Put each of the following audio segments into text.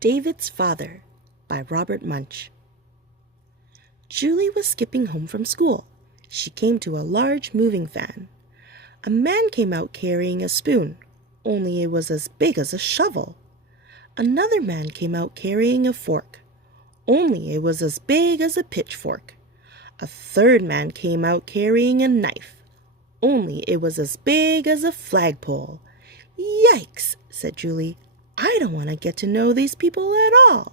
David's Father by Robert Munsch. Julie was skipping home from school. She came to a large moving van. A man came out carrying a spoon, only it was as big as a shovel. Another man came out carrying a fork, only it was as big as a pitchfork. A third man came out carrying a knife, only it was as big as a flagpole. "Yikes," said Julie. "I don't want to get to know these people at all."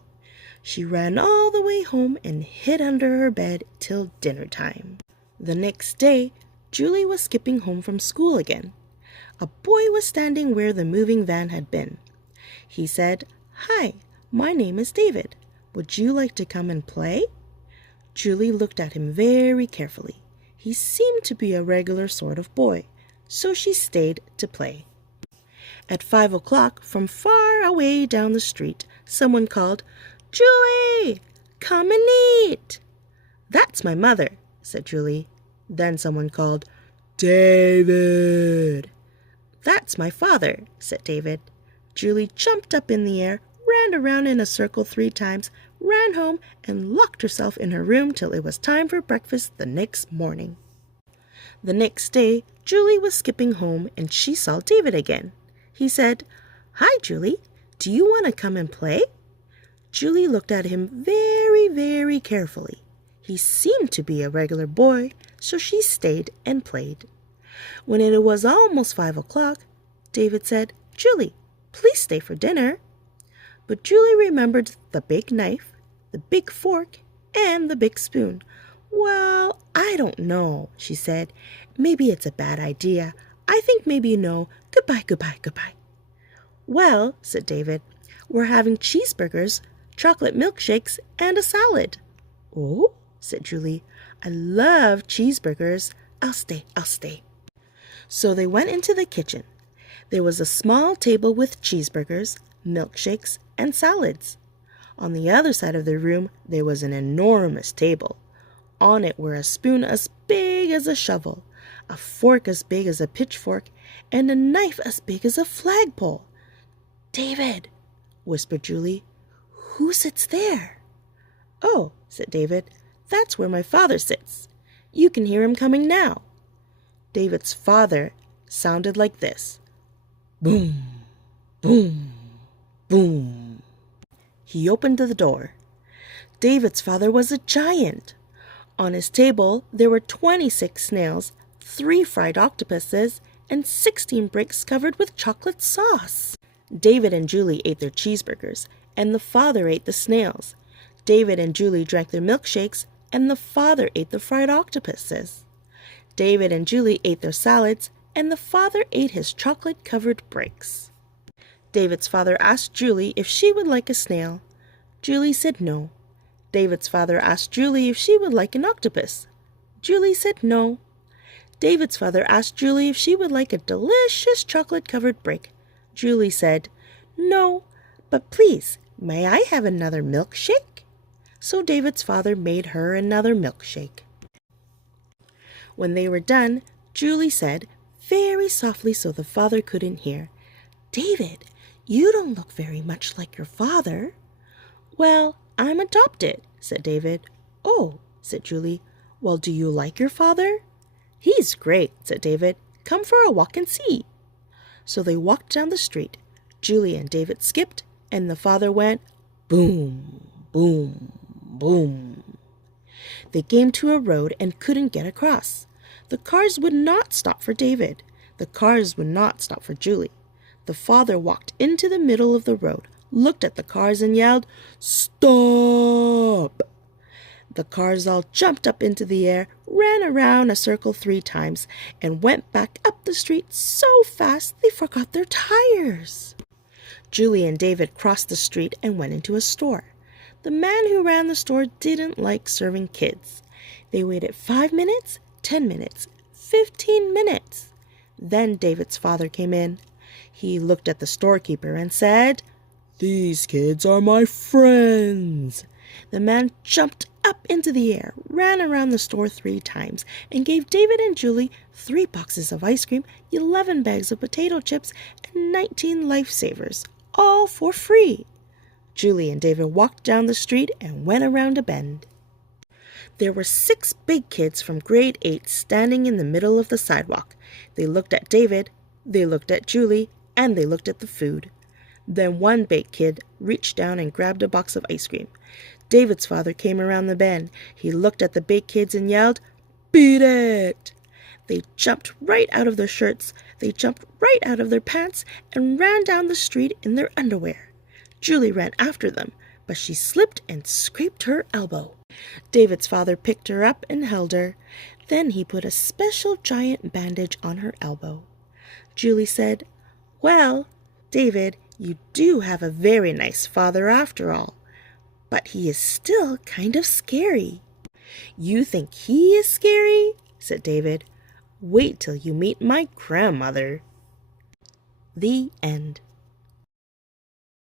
She ran all the way home and hid under her bed till dinner time. The next day, Julie was skipping home from school again. A boy was standing where the moving van had been. He said, "Hi, my name is David. Would you like to come and play?" Julie looked at him very carefully. He seemed to be a regular sort of boy, so she stayed to play. At 5 o'clock, from far away down the street, someone called, "Julie, come and eat." "That's my mother," said Julie. Then someone called, "David." "That's my father," said David. Julie jumped up in the air, ran around in a circle 3 times, ran home, and locked herself in her room till it was time for breakfast the next morning. The next day, Julie was skipping home and she saw David again. He said, "Hi, Julie. Do you want to come and play?" Julie looked at him very, very carefully. He seemed to be a regular boy, so she stayed and played. When it was almost 5 o'clock, David said, "Julie, please stay for dinner." But Julie remembered the big knife, the big fork, and the big spoon. "Well, I don't know," she said. "Maybe it's a bad idea. I think maybe no. Goodbye, goodbye, goodbye." "Well," said David, "we're having cheeseburgers, chocolate milkshakes, and a salad." "Oh," said Julie, "I love cheeseburgers. I'll stay. So they went into the kitchen. There was a small table with cheeseburgers, milkshakes, and salads. On the other side of the room, there was an enormous table. On it were a spoon as big as a shovel, a fork as big as a pitchfork, and a knife as big as a flagpole. "David," whispered Julie, "who sits there?" "Oh," said David, "that's where my father sits. You can hear him coming now." David's father sounded like this. Boom, boom, boom. He opened the door. David's father was a giant. On his table there were 26 snails, 3 fried octopuses, and 16 bricks covered with chocolate sauce. David and Julie ate their cheeseburgers, and the father ate the snails. David and Julie drank their milkshakes, and the father ate the fried octopuses. David and Julie ate their salads, and the father ate his chocolate-covered bricks. David's father asked Julie if she would like a snail. Julie said no. David's father asked Julie if she would like an octopus. Julie said no. David's father asked Julie if she would like a delicious chocolate-covered brick. Julie said, "No, but please, may I have another milkshake?" So David's father made her another milkshake. When they were done, Julie said, very softly so the father couldn't hear, "David, you don't look very much like your father." "Well, I'm adopted," said David. "Oh," said Julie. "Well, do you like your father?" "He's great," said David. "Come for a walk and see." So they walked down the street. Julie and David skipped, and the father went boom, boom, boom. They came to a road and couldn't get across. The cars would not stop for David. The cars would not stop for Julie. The father walked into the middle of the road, looked at the cars and yelled, "Stop!" The cars all jumped up into the air, ran around a circle 3 times, and went back up the street so fast they forgot their tires. Julie and David crossed the street and went into a store. The man who ran the store didn't like serving kids. They waited 5 minutes, 10 minutes, 15 minutes. Then David's father came in. He looked at the storekeeper and said, "These kids are my friends." The man jumped up into the air, ran around the store 3 times, and gave David and Julie 3 boxes of ice cream, 11 bags of potato chips, and 19 lifesavers, all for free. Julie and David walked down the street and went around a bend. There were 6 big kids from grade 8 standing in the middle of the sidewalk. They looked at David, they looked at Julie, and they looked at the food. Then one big kid reached down and grabbed a box of ice cream. David's father came around the bend. He looked at the big kids and yelled, "Beat it!" They jumped right out of their shirts, they jumped right out of their pants, and ran down the street in their underwear. Julie ran after them, but she slipped and scraped her elbow. David's father picked her up and held her. Then he put a special giant bandage on her elbow. Julie said, "Well, David, you do have a very nice father after all, but he is still kind of scary." "You think he is scary?" said David. "Wait till you meet my grandmother." The end.